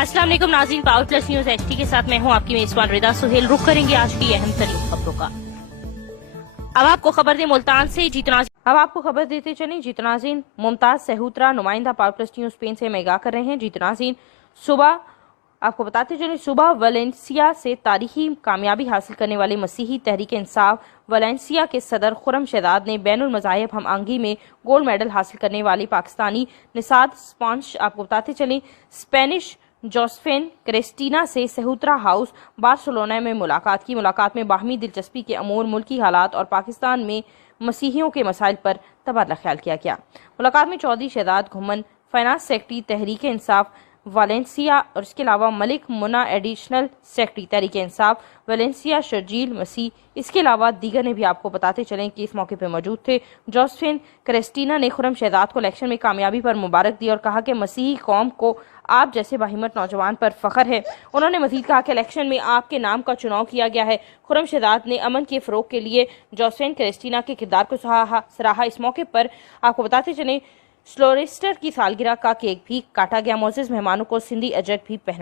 अस्सलाम वालेकुम नाज़रीन, पावर प्लस न्यूज एचटी के साथ मैं हूं आपकी मेजबान रिदा सुहेल। रुख करेंगे आज की अहम तरीन खबरों का। अब आपको खबर दें मुल्तान से अब आपको खबर देते चलें जीत नाज़रीन। मुमताज सहूत्रा नुमाइंदा पावर प्लस न्यूज स्पेन से मैं कर रहे हैं। जीत नाज़रीन, सुबह आपको बताते चलें सुबह वलेंसिया से तारीखी कामयाबी हासिल करने वाले मसीही तहरीक इंसाफ वलेंसिया के सदर खुरम शहजाद ने बैनुल मज़ाहिब हम आंगी में गोल्ड मेडल हासिल करने वाली पाकिस्तानी निसाद स्पॉन्ज आपको बताते चलें स्पेनिश जोसेफिन क्रिस्टीना से सहूत्रा हाउस बार्सिलोना में मुलाकात की। मुलाकात में बाहमी दिलचस्पी के अमूर, मुल्की हालात और पाकिस्तान में मसीहियों के मसाइल पर तबादला ख्याल किया गया। मुलाकात में चौधरी शहजाद घुमन, finance secretary Tehreek Insaf Valencia और इसके अलावा Malik Munna additional secretary Tehreek Insaf Valencia Sharjeel मसीह, इसके अलावा दीगर ने भी आपको बताते चलें कि इस मौके पर मौजूद थे। जोसेफिन क्रिस्टीना ने खुरम शहजाद को इलेक्शन में कामयाबी पर मुबारक दी और कहा कि मसीही कौम को आप जैसे बाहिम्मत नौजवान पर फख्र है। उन्होंने मजीद कहा कि इलेक्शन में आपके नाम का चुनाव किया गया है। खुरम शहजाद ने अमन के फ़रोग के लिए जोसेफिन क्रिस्टीना के किरदार को सराहा। इस मौके पर आपको बताते चलें स्लोरेस्टर की सालगिरह का केक भी काटा गया। मोअज़्ज़ज़ मेहमानों को सिंधी अजरक भी पहना